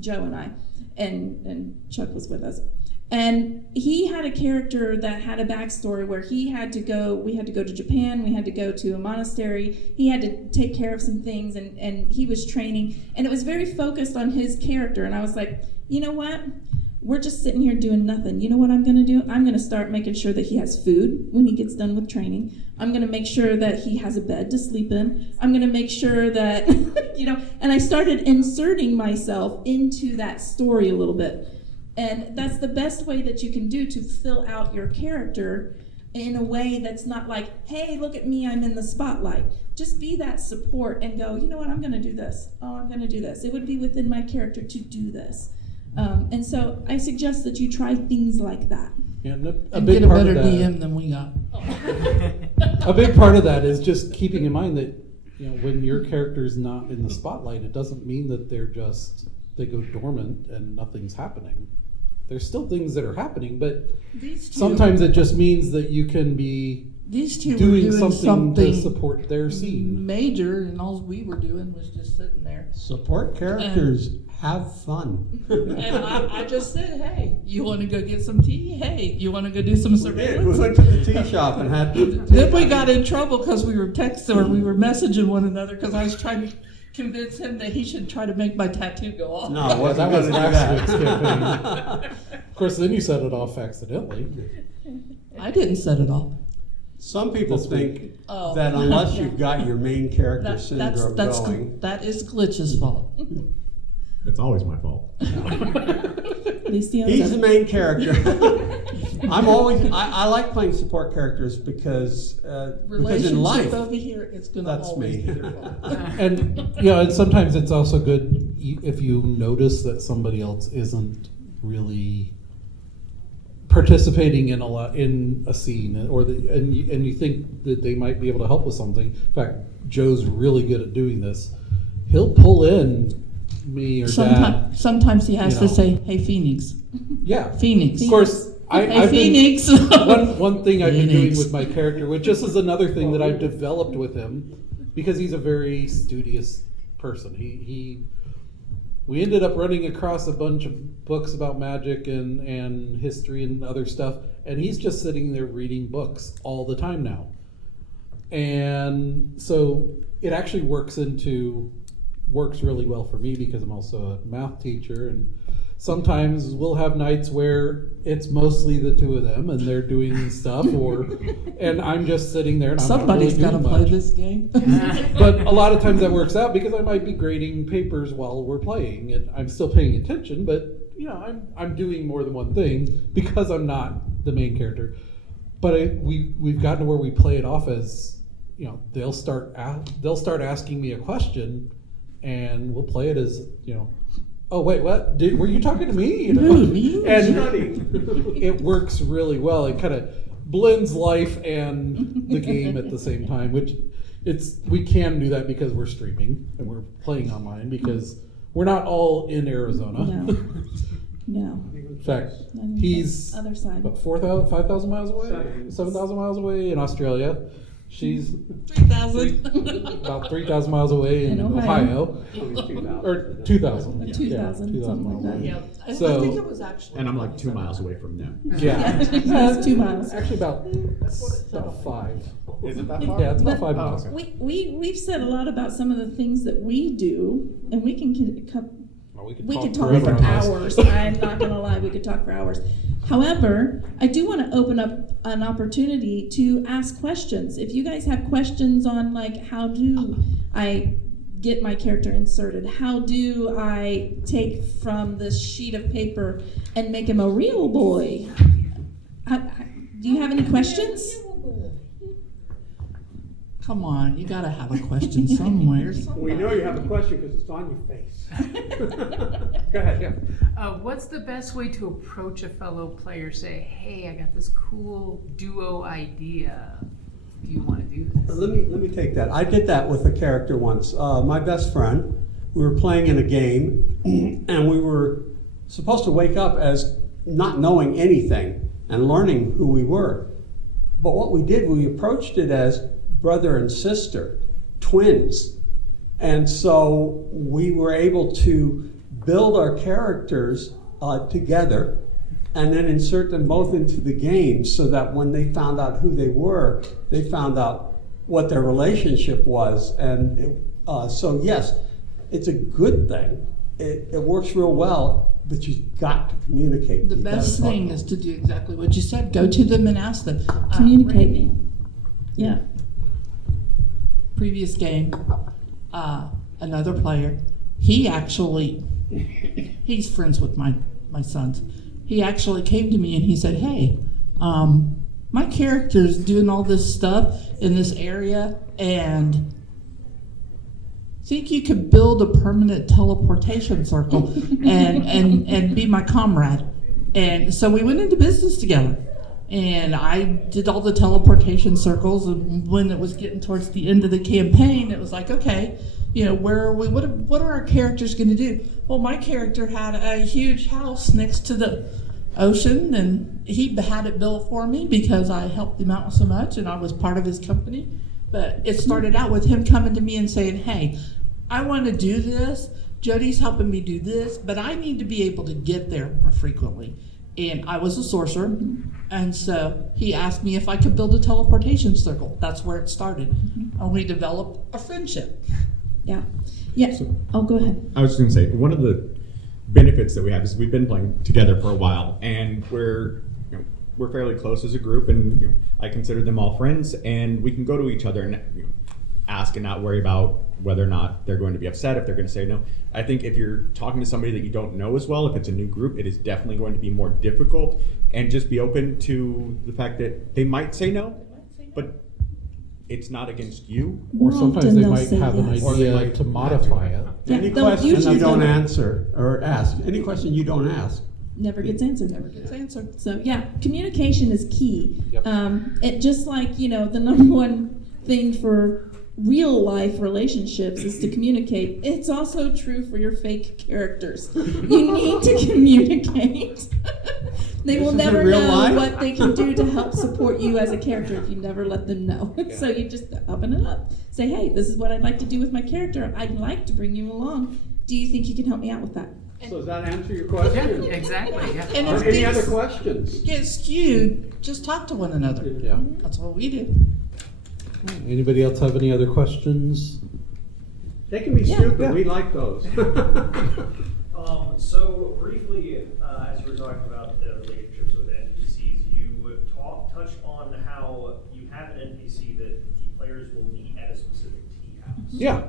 Joe and I, and Chuck was with us. And he had a character that had a backstory where we had to go to Japan, we had to go to a monastery, he had to take care of some things, and he was training, and it was very focused on his character, and I was like, you know what? We're just sitting here doing nothing. You know what I'm going to do? I'm going to start making sure that he has food when he gets done with training. I'm going to make sure that he has a bed to sleep in. I'm going to make sure that, and I started inserting myself into that story a little bit. And that's the best way that you can do to fill out your character in a way that's not like, hey, look at me, I'm in the spotlight. Just be that support and go, you know what, I'm going to do this. Oh, I'm going to do this. It would be within my character to do this. And so I suggest that you try things like that. Yeah, And get a better DM than we got. A big part of that is just keeping in mind that when your character's not in the spotlight, it doesn't mean that they go dormant and nothing's happening. There's still things that are happening, but sometimes it just means that you can be doing something to support their scene. Major, and all we were doing was just sitting there. Support characters. Have fun. And I just said, hey, you want to go get some tea? Hey, you want to go do some surveillance? We went to the tea shop and had Then we got in trouble because we were texting or we were messaging one another because I was trying to convince him that he should try to make my tattoo go off. No, I wasn't that was going to do last week's that. campaign. Of course, then you set it off accidentally. I didn't set it off. Some people think Oh. that unless you've got your main character syndrome that's going. that is Glitch's fault. It's always my fault. At least he owns He's it. the main character. I like playing support characters because in Relationship life, over here, it's going to that's always me. be your fault. And and sometimes it's also good if you notice that somebody else isn't really participating in a scene, and you think that they might be able to help with something. In fact, Joe's really good at doing this. He'll pull in me or Dad. Sometimes he has to say, "Hey, Phoenix." Yeah, Phoenix. Of course, Hey, I've Phoenix. one thing I've been doing Phoenix. with my character, which this is another thing that I've developed with him, because he's a very studious person. We ended up running across a bunch of books about magic and history and other stuff, and he's just sitting there reading books all the time now. And so it actually works really well for me because I'm also a math teacher, and sometimes we'll have nights where it's mostly the two of them and they're doing stuff, and I'm just sitting there and Somebody's I'm not got really to doing play much. this game. But a lot of times that works out because I might be grading papers while we're playing, and I'm still paying attention, but I'm doing more than one thing because I'm not the main character. But we've gotten to where we play it off as they'll start asking me a question, and we'll play it as oh wait, what? Were you talking to me? Me? And it works really well. It kind of blends life and the game at the same time, which we can do that because we're streaming and we're playing online because we're not all in Arizona. No. In fact, he's Other side. about 5,000 miles away, 7,000 miles away in Australia. She's 3,000. about 3,000 miles away in In Ohio. Or 2,000. 2,000, something like that. Yeah, I So- think it was actually. And I'm like 2 miles away from them. Yeah. It's 2 miles. Actually, about 5. Is it that far? Yeah, it's about But- 5 miles. We've said a lot about some of the things that we do, and we can Well, we talk could talk forever for on this. hours. I'm not gonna lie, we could talk for hours. However, I do want to open up an opportunity to ask questions. If you guys have questions on like how do I get my character inserted, how do I take from this sheet of paper and make him a real boy? Do you have any questions? Come on, you gotta have a question somewhere. We know you have a question because it's on your face. Go ahead, yeah. What's the best way to approach a fellow player? Say, hey, I got this cool duo idea. Do you want to do this? Let me take that. I did that with a character once. My best friend, we were playing in a game, and we were supposed to wake up as not knowing anything and learning who we were. But what we did, we approached it as brother and sister, twins. And so we were able to build our characters together and then insert them both into the game so that when they found out who they were, they found out what their relationship was. And so yes, it's a good thing. It works real well, but you've got to communicate. The You've gotta best talk thing to is them. to do exactly what you said. Go to them and ask them. Communicate. Yeah. Previous game, another player, he's friends with my sons. He actually came to me and he said, hey, my character's doing all this stuff in this area and think you could build a permanent teleportation circle and be my comrade. And so we went into business together. And I did all the teleportation circles, and when it was getting towards the end of the campaign, it was like, okay, where are we? What are our characters going to do? Well, my character had a huge house next to the ocean, and he had it built for me because I helped him out so much, and I was part of his company. But it started out with him coming to me and saying, hey, I want to do this. Jodie's helping me do this, but I need to be able to get there more frequently. And I was a sorcerer, and so he asked me if I could build a teleportation circle. That's where it started. And we developed a friendship. Yeah. Yeah. Oh, go ahead. I was just going to say, one of the benefits that we have is we've been playing together for a while, and we're fairly close as a group, and I consider them all friends, and we can go to each other and ask and not worry about whether or not they're going to be upset, if they're going to say no. I think if you're talking to somebody that you don't know as well, if it's a new group, it is definitely going to be more difficult, and just be open to the fact that they might say no, but it's not against you. Or More sometimes often they they'll might say have an yes. Or they idea might to modify it. Yeah, Any they'll question usually you don't they'll- answer or ask, any question you don't ask, Never gets answered. It's answered. So yeah, communication is key. Yep. It just like the number one thing for real life relationships is to communicate. It's also true for your fake characters. You need to communicate. They will This is in never real know life? what they can do to help support you as a character if you never let them know. So you just open it up. Say, hey, this is what I'd like to do with my character. I'd like to bring you along. Do you think you can help me out with that? so does that answer your Yeah, question? exactly. Yeah. And Or if any other things questions? get skewed, just talk to one another. Yeah. That's what we do. Anybody else have any other questions? They can be Yeah. stupid, Yeah. we like those. So briefly, as we were talking about the relationships with NPCs, you touched on how you have an NPC that the players will meet at a specific tea house. Yeah.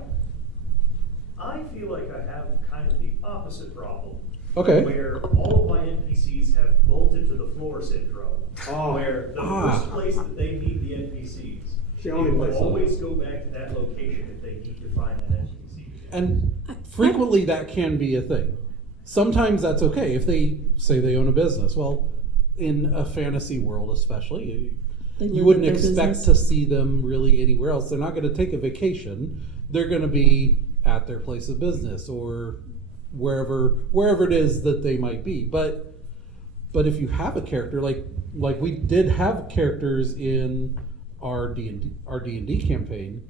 I feel like I have kind of the opposite problem. Okay. Where all of my NPCs have bolted to the floor syndrome. Oh. Where the first place that they meet the NPCs, The they only will place. always go back to that location if they need to find that NPC. And frequently that can be a thing. Sometimes that's okay if they say they own a business. Well, in a fantasy world especially, They you live wouldn't at their expect business. to see them really anywhere else. They're not going to take a vacation. They're going to be at their place of business or wherever it is that they might be. But if you have a character like we did have characters in our D&D campaign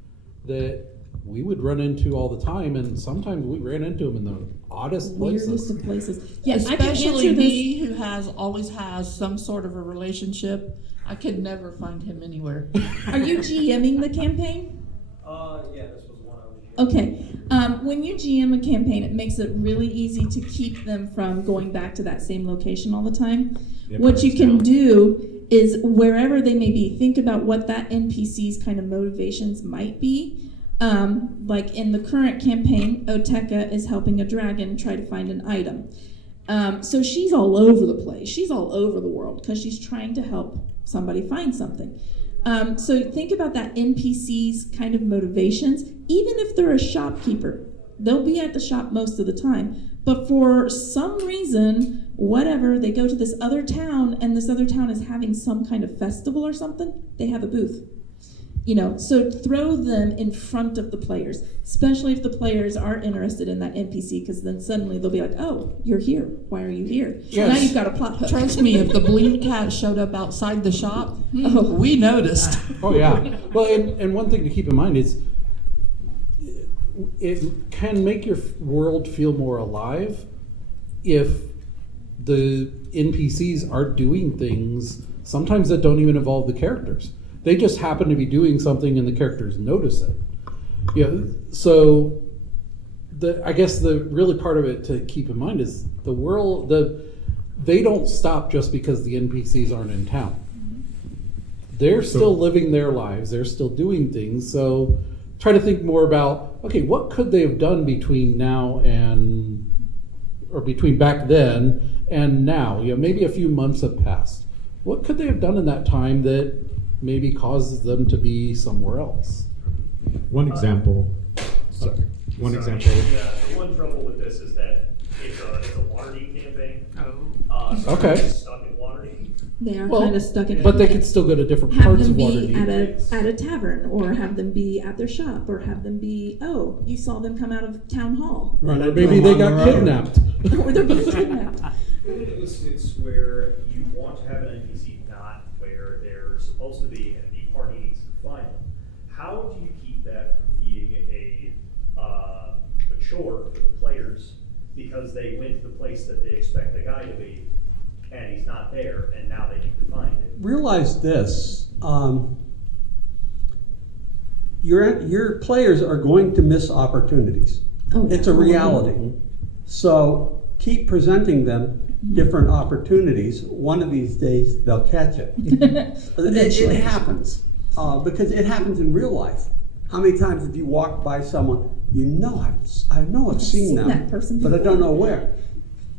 that we would run into all the time, and sometimes we ran into them in the oddest places. Weirdest of places. Yeah, I can Especially answer this. me, who always has some sort of a relationship. I could never find him anywhere. Are you GMing the campaign? Yeah, this was one I was. Okay. When you GM a campaign, it makes it really easy to keep them from going back to that same location all the time. Yeah, What you can down. do is wherever they may be, think about what that NPC's kind of motivations might be. Like in the current campaign, Oteka is helping a dragon try to find an item. So she's all over the place. She's all over the world because she's trying to help somebody find something. So think about that NPC's kind of motivations. Even if they're a shopkeeper, they'll be at the shop most of the time. But for some reason, whatever, they go to this other town, and this other town is having some kind of festival or something. They have a booth. So throw them in front of the players, especially if the players are interested in that NPC, because then suddenly they'll be like, "Oh, you're here. Why are you here?" Yes. Now you've got a plot hook. Trust me, if the Bleed Cat showed up outside the shop, we noticed. Oh yeah. Well, and one thing to keep in mind is it can make your world feel more alive if the NPCs are doing things sometimes that don't even involve the characters. They just happen to be doing something and the characters notice it. So I guess the really part of it to keep in mind is the world, they don't stop just because the NPCs aren't in town. They're still living their lives, they're still doing things, so try to think more about, okay, what could they have done between now and, or between back then and now? Maybe a few months have passed. What could they have done in that time that maybe causes them to be somewhere else? One example. Sorry. One example. The one trouble with this is that it's a Waterdeep campaign. So Okay. it's stuck in Waterdeep. They are Well, kind of stuck in. But they could still go to different have parts them of be Waterdeep. at a tavern, or have them be at their shop, or have them be, oh, you saw them come out of town hall, Run Or into maybe them they on the got road. kidnapped. or they're being kidnapped. It's where you want to have an NPC not where they're supposed to be, and the party needs to find them. How do you keep that from being a chore for the players because they went to the place that they expect the guy to be, and he's not there, and now they need to find it? Realize this, your players are going to miss opportunities. Oh, It's a reality. So keep presenting them different opportunities. One of these days, they'll catch it. Eventually. It happens, because it happens in real life. How many times have you walked by someone, I've seen them, that person but I don't know where.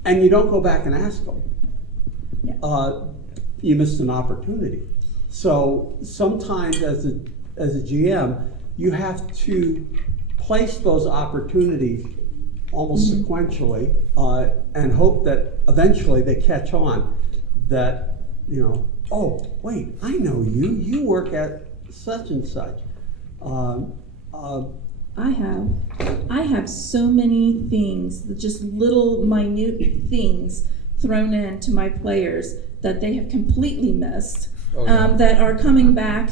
And you don't go back and ask them. Yeah. You missed an opportunity. So sometimes as a GM, you have to place those opportunities almost sequentially, and hope that eventually they catch on that, oh, wait, I know you. You work at such and such. I have so many things, just little minute things thrown into my players that they have completely missed, that are coming back.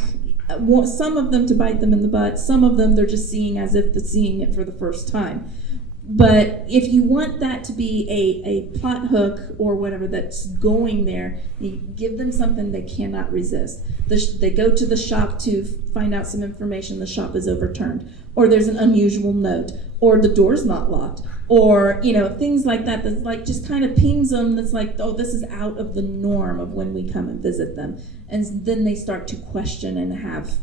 Some of them to bite them in the butt. Some of them they're just seeing as if they're seeing it for the first time. But if you want that to be a plot hook or whatever that's going there, you give them something they cannot resist. They go to the shop to find out some information. The shop is overturned, or there's an unusual note, or the door's not locked, or things like that. That's like just kind of pings them. That's like, oh, this is out of the norm of when we come and visit them, and then they start to question and have.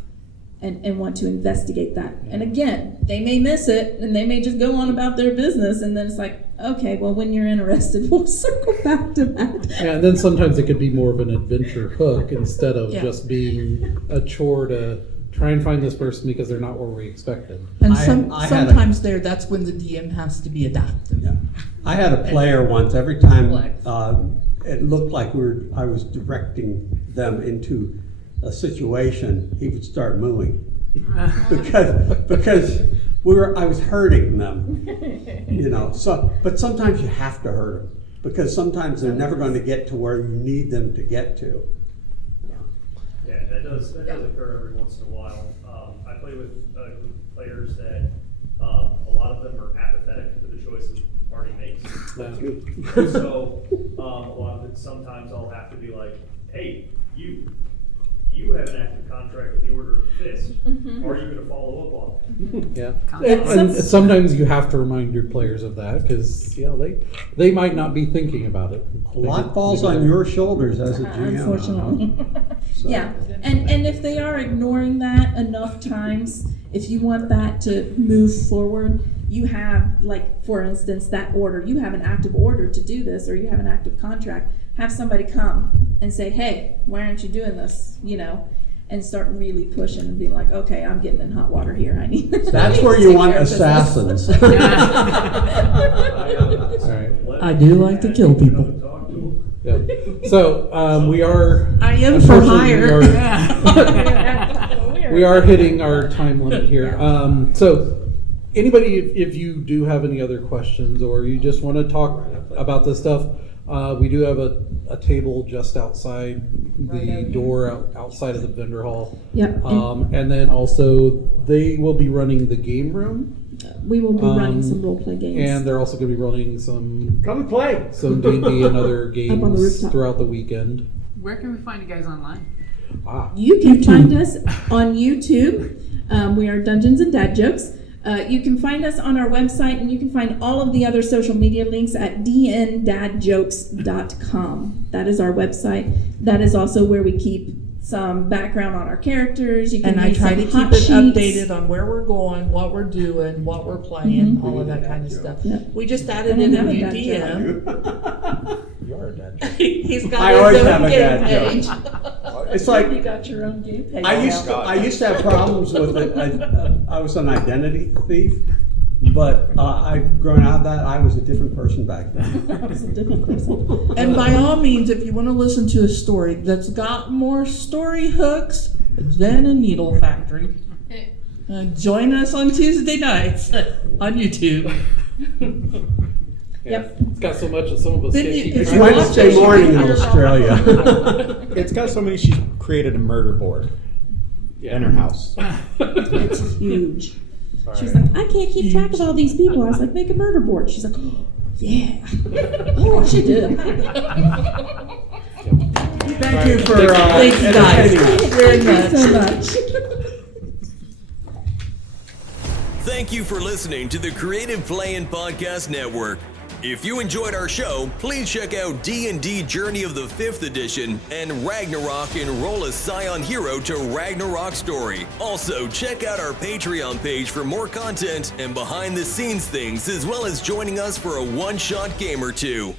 And want to investigate that. And again, they may miss it, and they may just go on about their business, and then it's like, okay, well, when you're interested, we'll circle back to that. Yeah, and then sometimes it could be more of an adventure hook instead of Yeah. just being a chore to try and find this person because they're not where we expected. And I had a- sometimes that's when the DM has to be adaptive. Yeah. I had a player once, every time Flex. it looked like I was directing them into a situation, he would start mooing. because I was hurting them, So, but sometimes you have to hurt them because sometimes they're never going to get to where you need them to get to. Yeah, that does occur every once in a while. I play with a group of players that a lot of them are apathetic to the choices the party makes. So a lot of it, sometimes I'll have to be like, hey, you have an active contract with the Order of the Fist. Are you going to follow up on it? Yeah, and sometimes you have to remind your players of that because they might not be thinking about it. A lot falls on your shoulders as a GM. Unfortunately. So- Yeah, and if they are ignoring that enough times, if you want that to move forward, you have, like, for instance, that order, you have an active order to do this, or you have an active contract, have somebody come and say, hey, why aren't you doing this, and start really pushing and being like, okay, I'm getting in hot water here, I need That's where you want assassins. All right. I do like to kill people. Yeah. So we are. I am for hire. We are hitting our time limit here. So anybody, if you do have any other questions or you just want to talk about this stuff, we do have a table just outside the door outside of the vendor hall. Yep. And then also they will be running the game room. We will be running some role play games. And they're also going to be running some play. some D&D and other on the games rooftop. throughout the weekend. Where can we find you guys online? You can find us on YouTube. We are Dungeons and Dad Jokes. You can find us on our website, and you can find all of the other social media links at dndadjokes.com. That is our website. That is also where we keep some background on our characters. You can And I read try some to keep hot it sheets. updated on where we're going, what we're doing, what we're playing, all of that kind of stuff. Yep. We just added I in don't a have a new dad DM. You are a dad joke. He's got I his always own have a game dad page. It's like You got your own game page. I used to have problems with it. I was an identity thief, but I've grown out of that. I was a different person back then. That was a different person. And by all means, if you want to listen to a story that's got more story hooks than a needle factory, join us on Tuesday nights on YouTube. Yep. It's got so much that some of us Then can't you- keep It's if track you of. Wednesday morning in Australia. It's got so many. She's created a murder board in her house. It's huge. She was like, I can't keep track of all these people. I was like, make a murder board. She's like, oh, yeah. Oh, I should do it. Thank you for Thanks, guys. entertaining us. Very Thank you so much. much. Thank you for listening to the Creative Play-In Podcast Network. If you enjoyed our show, please check out D&D Journey of the 5th Edition and Ragnarok Enroll a Scion Hero to Ragnarok Story. Also, check out our Patreon page for more content and behind-the-scenes things, as well as joining us for a one-shot game or two.